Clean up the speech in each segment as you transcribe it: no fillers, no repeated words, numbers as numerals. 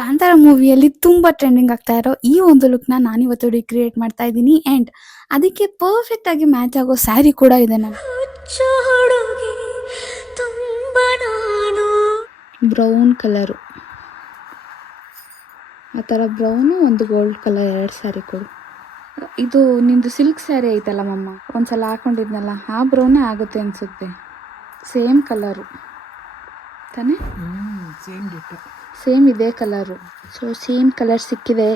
ಕಾಂತಾರ ಮೂವಿಯಲ್ಲಿ ತುಂಬ ಟ್ರೆಂಡಿಂಗ್ ಆಗ್ತಾ ಇರೋ ಈ ಒಂದು ಲುಕ್ನ ನಾನಿವತ್ತು ರಿಕ್ರಿಯೇಟ್ ಮಾಡ್ತಾ ಇದ್ದೀನಿ ಆ್ಯಂಡ್ ಅದಕ್ಕೆ ಪರ್ಫೆಕ್ಟ್ ಆಗಿ ಮ್ಯಾಚ್ ಆಗೋ ಸ್ಯಾರಿ ಕೂಡ ಇದೆ ನಾನು ಬ್ರೌನ್ ಕಲರು ಆ ಥರ ಬ್ರೌನು ಒಂದು ಗೋಲ್ಡ್ ಕಲರ್ 2 ಸ್ಯಾರಿ ಕೊಡು. ಇದು ನಿಂದು ಸಿಲ್ಕ್ ಸ್ಯಾರಿ ಐತಲ್ಲ ಮಮ್ಮ, ಒಂದ್ಸಲ ಹಾಕೊಂಡಿದ್ನಲ್ಲ ಆ ಬ್ರೌನೇ ಆಗುತ್ತೆ ಅನಿಸುತ್ತೆ. ಸೇಮ್ ಕಲರು ತಾನೇ? ಸೇಮ್ ಇದೇ ಕಲರು. ಸೊ ಸೇಮ್ ಕಲರ್ ಸಿಕ್ಕಿದೆ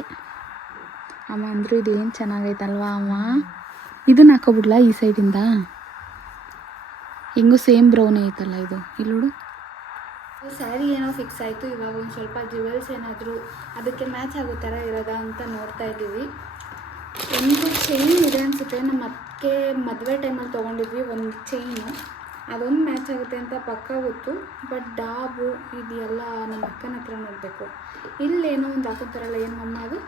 ಅಮ್ಮ. ಅಂದರೂ ಇದೇನು ಚೆನ್ನಾಗೈತಲ್ವಾ ಅಮ್ಮ. ಇದನ್ನ ಹಾಕೋಬಿಡ್ಲಾ ಈ ಸೈಡಿಂದ? ಹಿಂಗೂ ಸೇಮ್ ಬ್ರೌನ್ ಐತಲ್ಲ ಇದು. ಇಲ್ಲೋಡು, ಸ್ಯಾರಿ ಏನೋ ಫಿಕ್ಸ್ ಆಯಿತು. ಇವಾಗ ಒಂದು ಸ್ವಲ್ಪ ಜ್ಯುವೆಲ್ಸ್ ಏನಾದರೂ ಅದಕ್ಕೆ ಮ್ಯಾಚ್ ಆಗೋ ಥರ ಇರೋದಾ ಅಂತ ನೋಡ್ತಾ ಇದ್ದೀವಿ. ಒಂದು ಚೈನ್ ಇದೆ ಅನಿಸುತ್ತೆ, ನಮ್ಮ ಅಕ್ಕೆ ಮದುವೆ ಟೈಮಲ್ಲಿ ತೊಗೊಂಡಿದ್ವಿ ಒಂದು ಚೈನು. ಅದೊಂದು ಮ್ಯಾಚ್ ಆಗುತ್ತೆ ಅಂತ ಪಕ್ಕ ಗೊತ್ತು. ಬಟ್ ಡಾಬು ಇದೆಲ್ಲ ನಮ್ಮ ಅಕ್ಕನ ಹತ್ರ ನೋಡಬೇಕು. ಇಲ್ಲೇನೋ ಒಂದು ಹಾಕೋತಾರಲ್ಲ, ಏನು ಅಮ್ಮ ಅದು?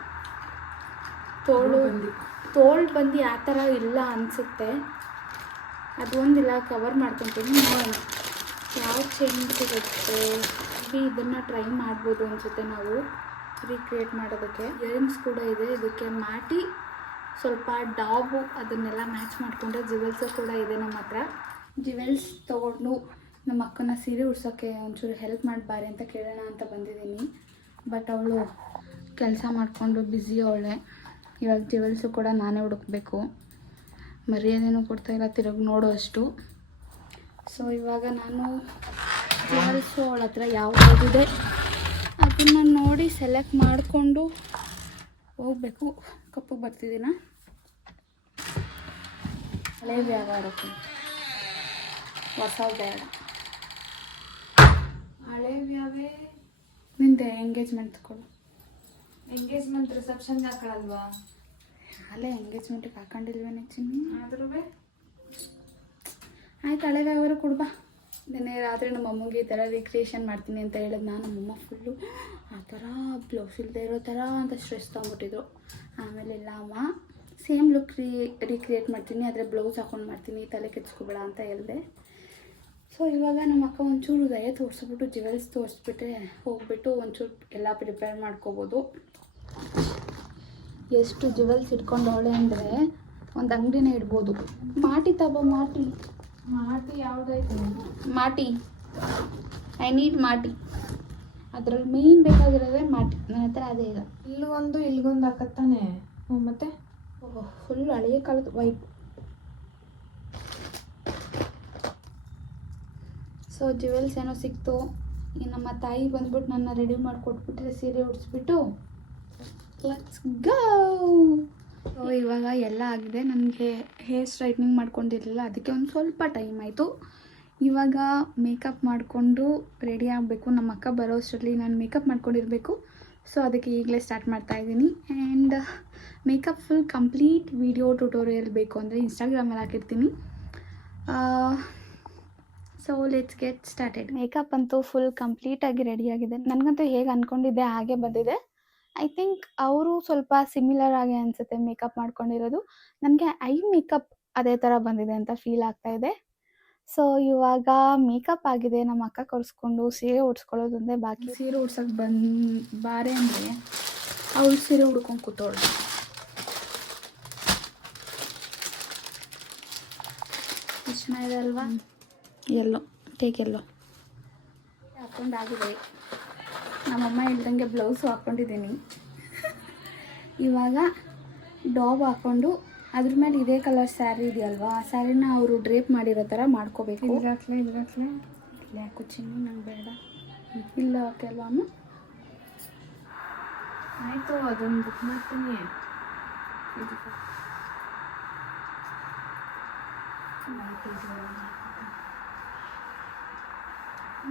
ತೋಳು ಬಂದು ಆ ಥರ ಇಲ್ಲ ಅನಿಸುತ್ತೆ. ಅದೊಂದಿಲ್ಲ, ಕವರ್ ಮಾಡ್ಕೊತೀನಿ. ನೋಡೋಣ ಯಾವ ಚೈನ್ ಸಿಗುತ್ತೆ. ಇದನ್ನು ಟ್ರೈ ಮಾಡ್ಬೋದು ಅನಿಸುತ್ತೆ ನಾವು ರೀಕ್ರಿಯೇಟ್ ಮಾಡೋದಕ್ಕೆ. ಇಯರಿಂಗ್ಸ್ ಕೂಡ ಇದೆ. ಇದಕ್ಕೆ ಮ್ಯಾಟಿ ಸ್ವಲ್ಪ ಡಾಬು ಅದನ್ನೆಲ್ಲ ಮ್ಯಾಚ್ ಮಾಡಿಕೊಂಡ್ರೆ ಜ್ಯುವೆಲ್ಸು ಕೂಡ ಇದೆ ನಮ್ಮ ಹತ್ರ. ಜ್ಯುವೆಲ್ಸ್ ತೊಗೊಂಡು ನಮ್ಮ ಅಕ್ಕನ ಸೀರೆ ಉಡ್ಸೋಕ್ಕೆ ಒಂಚೂರು ಹೆಲ್ಪ್ ಮಾಡಬಾರೆ ಅಂತ ಕೇಳೋಣ ಅಂತ ಬಂದಿದ್ದೀನಿ. ಬಟ್ ಅವಳು ಕೆಲಸ ಮಾಡಿಕೊಂಡು ಬ್ಯುಸಿ ಅವಳೆ. ಇವಾಗ ಜ್ಯುವೆಲ್ಸು ಕೂಡ ನಾನೇ ಹುಡುಕಬೇಕು. ಮರ್ಯಾದೆನೂ ಕೊಡ್ತಾಯಿಲ್ಲ ತಿರುಗಿ ನೋಡೋ ಅಷ್ಟು. ಸೊ ಇವಾಗ ನಾನು ಜ್ಯುವೆಲ್ಸು ಅವಳ ಹತ್ರ ಯಾವುದಾಗಿದೆ ಅದನ್ನು ನೋಡಿ ಸೆಲೆಕ್ಟ್ ಮಾಡಿಕೊಂಡು ಹೋಗಬೇಕು. ಕಪ್ಪಗೆ ಬರ್ತಿದ್ದೀನ ಹಳೆ ವ್ಯವಹಾರಕ್ಕೆ, ಹೊಸ ಬೇಡ. ಹಳೆ ವ್ಯಾವೇ ನಿಂದೆ ಎಂಗೇಜ್ಮೆಂಟ್ ಕೊಡು. ಎಂಗೇಜ್ಮೆಂಟ್ ರಿಸೆಪ್ಷನ್ಗೆ ಹಾಕೊಳ್ಳಲ್ವಾ? ಅಲ್ಲೇ ಎಂಗೇಜ್ಮೆಂಟಿಗೆ ಹಾಕೊಂಡಿಲ್ವೇನೆ ಚಿನ್ನಿ? ಆದ್ರೂ ಆಯ್ತು, ಹಳೆ ವ್ಯವಹಾರ ಕೊಡ್ಬಾ. ನೆನ್ನೆ ರಾತ್ರಿ ನಮ್ಮ ಅಮ್ಮಗೆ ಈ ಥರ ರಿಕ್ರಿಯೇಷನ್ ಮಾಡ್ತೀನಿ ಅಂತ ಹೇಳಿದ್ ನಾನು. ನಮ್ಮಮ್ಮ ಫುಲ್ಲು ಆ ಥರ ಬ್ಲೌಸ್ ಇಲ್ಲದೆ ಇರೋ ಥರ ಅಂತ ಸ್ಟ್ರೆಸ್ ತೊಗೊಂಬಿಟ್ಟಿದ್ರು. ಆಮೇಲೆ ಇಲ್ಲ ಅಮ್ಮ, ಸೇಮ್ ಲುಕ್ ರೀಕ್ರಿಯೇಟ್ ಮಾಡ್ತೀನಿ, ಆದರೆ ಬ್ಲೌಸ್ ಹಾಕೊಂಡು ಮಾಡ್ತೀನಿ, ತಲೆ ಕೆಡ್ಸ್ಕೊಬೇಡ ಅಂತ ಹೇಳಿದೆ. ಸೊ ಇವಾಗ ನಮ್ಮ ಅಕ್ಕ ಒಂಚೂರು ದಯ ತೋರಿಸ್ಬಿಟ್ಟು ಜ್ಯುವೆಲ್ಸ್ ತೋರಿಸ್ಬಿಟ್ರೆ ಹೋಗ್ಬಿಟ್ಟು ಒಂಚೂರು ಎಲ್ಲ ಪ್ರಿಪೇರ್ ಮಾಡ್ಕೋಬೋದು. ಎಷ್ಟು ಜ್ಯುವೆಲ್ಸ್ ಇಟ್ಕೊಂಡವಳೆ ಅಂದರೆ ಒಂದು ಅಂಗಡಿನೇ ಇಡ್ಬೋದು. ಮಾಟಿ ತಗೋ, ಮಾಟಿ ಯಾವುದಾಯ್ತು? ಮಾಟಿ, ಐ ನೀಡ್ ಮಾಟಿ. ಅದರಲ್ಲಿ ಮೇಯ್ನ್ ಬೇಕಾಗಿರೋದೇ ಮಾಟಿ. ನನ್ನ ಹತ್ರ ಅದೇ ಇಲ್ಲ. ಇಲ್ಲಿಗೊಂದು ಹಾಕತ್ತಾನೆ. ಮತ್ತೆ ಫುಲ್ ಹಳೆಯ ಕಾಲದ ವೈಟ್. ಸೊ ಜ್ಯುವೆಲ್ಸ್ ಏನೋ ಸಿಕ್ತು. ಈ ನಮ್ಮ ತಾಯಿ ಬಂದ್ಬಿಟ್ಟು ನನ್ನ ರೆಡಿ ಮಾಡಿಕೊಟ್ಬಿಟ್ರೆ ಸೀರೆ ಉಡಿಸ್ಬಿಟ್ಟು ಲೆಟ್ಸ್ ಗೋ. ಸೊ ಇವಾಗ ಎಲ್ಲ ಆಗಿದೆ. ನನಗೆ ಹೇರ್ ಸ್ಟ್ರೈಟ್ನಿಂಗ್ ಮಾಡ್ಕೊಂಡಿರಲಿಲ್ಲ, ಅದಕ್ಕೆ ಒಂದು ಸ್ವಲ್ಪ ಟೈಮ್ ಆಯಿತು. ಇವಾಗ ಮೇಕಪ್ ಮಾಡಿಕೊಂಡು ರೆಡಿ ಆಗಬೇಕು. ನಮ್ಮ ಅಕ್ಕ ಬರೋ ಅಷ್ಟರಲ್ಲಿ ನಾನು ಮೇಕಪ್ ಮಾಡ್ಕೊಂಡಿರಬೇಕು. ಸೊ ಅದಕ್ಕೆ ಈಗಲೇ ಸ್ಟಾರ್ಟ್ ಮಾಡ್ತಾಯಿದ್ದೀನಿ. And makeup full complete video tutorial ಬೇಕು ಅಂದರೆ ಇನ್ಸ್ಟಾಗ್ರಾಮಲ್ಲಿ ಹಾಕಿರ್ತೀನಿ. So let's get started. Makeup ಅಂತೂ ಫುಲ್ ಕಂಪ್ಲೀಟಾಗಿ ರೆಡಿಯಾಗಿದೆ. ನನಗಂತೂ ಹೇಗೆ ಅಂದ್ಕೊಂಡಿದ್ದೆ ಹಾಗೆ ಬಂದಿದೆ. ಐ ಥಿಂಕ್ ಅವರು ಸ್ವಲ್ಪ ಸಿಮಿಲರ್ ಆಗಿ ಅನಿಸುತ್ತೆ ಮೇಕಪ್ ಮಾಡ್ಕೊಂಡಿರೋದು. ನನಗೆ ಐ ಮೇಕಪ್ ಅದೇ ಥರ ಬಂದಿದೆ ಅಂತ ಫೀಲ್ ಆಗ್ತಾ ಇದೆ. ಸೊ ಇವಾಗ ಮೇಕಪ್ ಆಗಿದೆ. ನಮ್ಮ ಅಕ್ಕ ಕರೆಸ್ಕೊಂಡು ಸೀರೆ ಉಡ್ಸ್ಕೊಳ್ಳೋದೊಂದೇ ಬಾಕಿ. ಸೀರೆ ಉಡ್ಸೋಕ್ಕೆ ಬಾರೆ ಅಂದರೆ ಅವಳು ಸೀರೆ ಉಡ್ಕೊಂಡು ಕೂತೋಳು. ಎಷ್ಟು ಚೆನ್ನಾಗಿದೆ ಅಲ್ವಾ? ಎಲ್ಲೋ ಟೇಕ್ ಎಲ್ಲೋ ಹಾಕ್ಕೊಂಡಾಗಿದೆ. ನಮ್ಮಮ್ಮ ಹೇಳ್ದಂಗೆ ಬ್ಲೌಸು ಹಾಕ್ಕೊಂಡಿದ್ದೀನಿ. ಇವಾಗ ಡಾಬ್ ಹಾಕ್ಕೊಂಡು ಅದ್ರ ಮೇಲೆ ಇದೇ ಕಲರ್ ಸ್ಯಾರಿ ಇದೆಯಲ್ವಾ, ಆ ಸ್ಯಾರಿನ ಅವರು ಡ್ರೇಪ್ ಮಾಡಿರೋ ಥರ ಮಾಡ್ಕೋಬೇಕು. ಇದ್ರಾಕ್ಲೆ ಇಲ್ಲ ಯಾಕೋ ಚಿನ್ನಿ, ನಂಗೆ ಬೇಡ. ಇಲ್ಲ ಓಕೆ ಅಲ್ವಾ ಅಮ್ಮ? ಆಯಿತು, ಅದನ್ನು ಬುಕ್ ಮಾಡ್ತೀನಿ.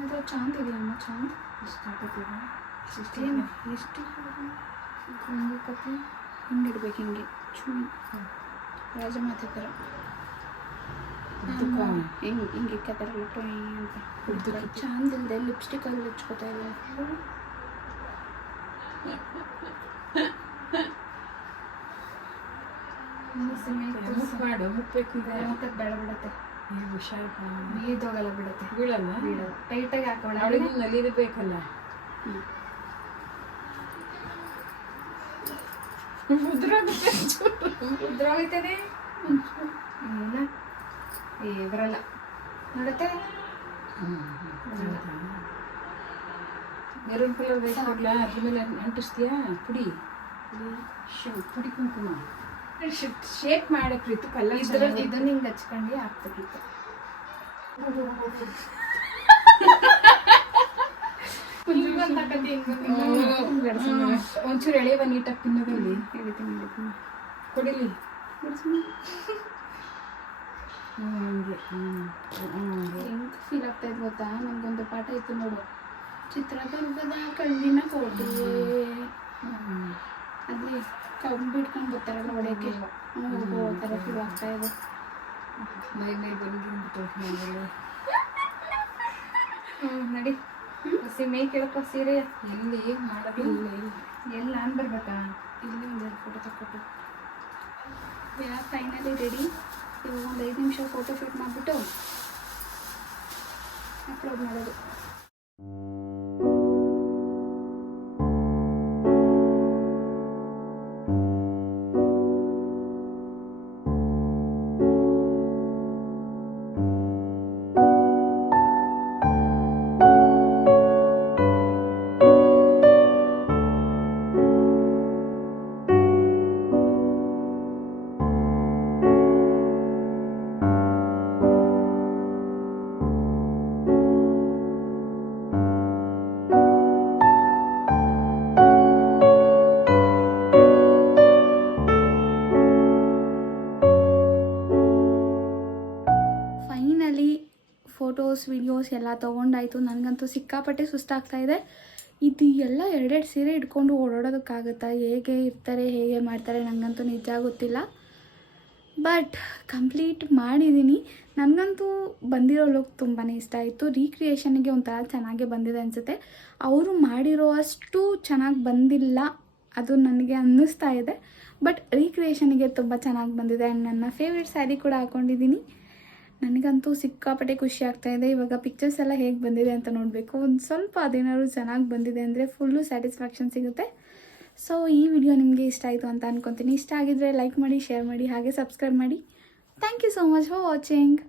ಅದು ಚಾಂದ್ ಇದೆಯಮ್ಮ, ಚಾಂದ್ ಎಷ್ಟು ಹಾಕೋತೀವಿ? ಎಷ್ಟು ಹಿಂಗೆ ಕತ್ತಿ ಹಿಂಗೆ ಇಡ್ಬೇಕು. ಹಿಂಗೆ ಚೂನ್ ರಾಜಮಾತೆ ಥರ ಹಿಂಗೆ ಹಿಂಗೆ ಕತ್ತರ ಅಂತ ಚಾಂದ್ ಇಲ್ಲದೆ ಲಿಪ್ಸ್ಟಿಕಲ್ಲಿ ಹಚ್ಕೋತಾ ಇದೆ. ಮುಖಕ್ಕೆ ಬೇಡ ಬಿಡುತ್ತೆ. ಹುಷಾರು ಬೀದೋಗಲ್ಲ ಬಿಡುತ್ತೆ. ಬೀಳಲ್ಲ ಬೀಳಲ್ಲ. ಟೈಟಾಗಿ ಹಾಕೋಣ. ಅವಳಿಗೆ ನಲಿಬೇಕಲ್ಲ. ಉದ್ರೋಗ್ತದೆ. ಇಲ್ಲ ಬರಲ್ಲ ನೋಡುತ್ತೆ. ಮೆರೂನ್ ಕಲರ್ ಬೇಕಾಗಲ್ಲ, ಅದ್ರ ಮೇಲೆ ಅಂಟಿಸ್ತೀಯಾ ಪುಡಿ ಪುಡಿ ಕುಂಕುಮ ಶೇಪ್ ಮಾಡಕ್ರಿತ್ತು ಕಲರ್ ಇದನ್ನ ಹಿಂಗೆ ಹಚ್ಕೊಂಡು ಹಾಕ್ಬೇಕಿತ್ತು. ಒಂಚೂರು ಎಳೆವ ನೀಟಾಗಿ ತಿನ್ನೋದಲ್ಲಿ ಕೊಡಿಲಿ. ಹಂಗೆ ಹೆಂಗ್ ಫೀಲ್ ಆಗ್ತಾ ಇದೆ ಗೊತ್ತಾ? ನಮ್ಗೊಂದು ಪಾಠ ಇತ್ತು ನೋಡು, ಚಿತ್ರದುರ್ಗದ ಕಣ್ಣಿನ ಕೋಟೆಯೇ, ಅಲ್ಲಿ ಕಂಬಿಟ್ಕೊಂಡು ಬರ್ತಾರಲ್ಲ ಹೊಡೆಯಕ್ಕೆ, ಹೋಗೋ ಥರ ಫೀಲ್ ಆಗ್ತಾ ಇದೆ. ಮೈ ಮೇಲೆ ಬಂದ್ಬಿಟ್ಟು ನಡಿ ಹಸಿ ಮೇ ಕೇಳಪ್ಪ ಸೀರೆ ಎಲ್ಲಿ ಮಾಡೋದಿಲ್ಲ. ಎಲ್ಲ ನಾನು ಬರ್ಬೇಕಾ? ಇಲ್ಲಿ ಒಂದೆರಡು ಫೋಟೋ ತಗೊಟ್ಟು ಫೈನಲಿ ರೆಡಿ. ಇವಾಗ ಒಂದು 5 ನಿಮಿಷ ಫೋಟೋ ಶೂಟ್ ಮಾಡಿಬಿಟ್ಟು ಅಪ್ಲೋಡ್ ಮಾಡೋದು. ಫೋಟೋಸ್ ವಿಡಿಯೋಸ್ ಎಲ್ಲ ತೊಗೊಂಡಾಯಿತು. ನನಗಂತೂ ಸಿಕ್ಕಾಪಟ್ಟೆ ಸುಸ್ತಾಗ್ತಾ ಇದೆ. ಇದು ಎಲ್ಲ 2 ಸೀರೆ ಇಟ್ಕೊಂಡು ಓಡಾಡೋದಕ್ಕಾಗುತ್ತಾ? ಹೇಗೆ ಇರ್ತಾರೆ, ಹೇಗೆ ಮಾಡ್ತಾರೆ, ನನಗಂತೂ ನಿಜ ಗೊತ್ತಿಲ್ಲ. ಬಟ್ ಕಂಪ್ಲೀಟ್ ಮಾಡಿದ್ದೀನಿ. ನನಗಂತೂ ಬಂದಿರೋ ಲುಕ್ ತುಂಬಾ ಇಷ್ಟ ಆಯಿತು. ರೀಕ್ರಿಯೇಷನ್ಗೆ ಒಂಥರ ಚೆನ್ನಾಗೇ ಬಂದಿದೆ ಅನಿಸುತ್ತೆ. ಅವರು ಮಾಡಿರೋ ಅಷ್ಟು ಚೆನ್ನಾಗಿ ಬಂದಿಲ್ಲ, ಅದು ನನಗೆ ಅನ್ನಿಸ್ತಾ ಇದೆ. ಬಟ್ ರೀಕ್ರಿಯೇಷನ್ಗೆ ತುಂಬ ಚೆನ್ನಾಗಿ ಬಂದಿದೆ. ಆ್ಯಂಡ್ ನನ್ನ ಫೇವ್ರೆಟ್ ಸ್ಯಾರಿ ಕೂಡ ಹಾಕ್ಕೊಂಡಿದ್ದೀನಿ. ನನಗಂತೂ ಸಿಕ್ಕಾಪಟ್ಟೆ ಖುಷಿ ಆಗ್ತಾಯಿದೆ. ಇವಾಗ ಪಿಕ್ಚರ್ಸ್ ಎಲ್ಲ ಹೇಗೆ ಬಂದಿದೆ ಅಂತ ನೋಡಬೇಕು. ಒಂದು ಸ್ವಲ್ಪ ಅದೇನಾದ್ರು ಚೆನ್ನಾಗಿ ಬಂದಿದೆ ಅಂದರೆ ಫುಲ್ಲು ಸ್ಯಾಟಿಸ್ಫ್ಯಾಕ್ಷನ್ ಸಿಗುತ್ತೆ. ಸೊ ಈ ವಿಡಿಯೋ ನಿಮಗೆ ಇಷ್ಟ ಆಯಿತು ಅಂತ ಅಂದ್ಕೊತೀನಿ. ಇಷ್ಟ ಆಗಿದ್ದರೆ ಲೈಕ್ ಮಾಡಿ, ಶೇರ್ ಮಾಡಿ, ಹಾಗೆ ಸಬ್ಸ್ಕ್ರೈಬ್ ಮಾಡಿ. Thank you so much for watching.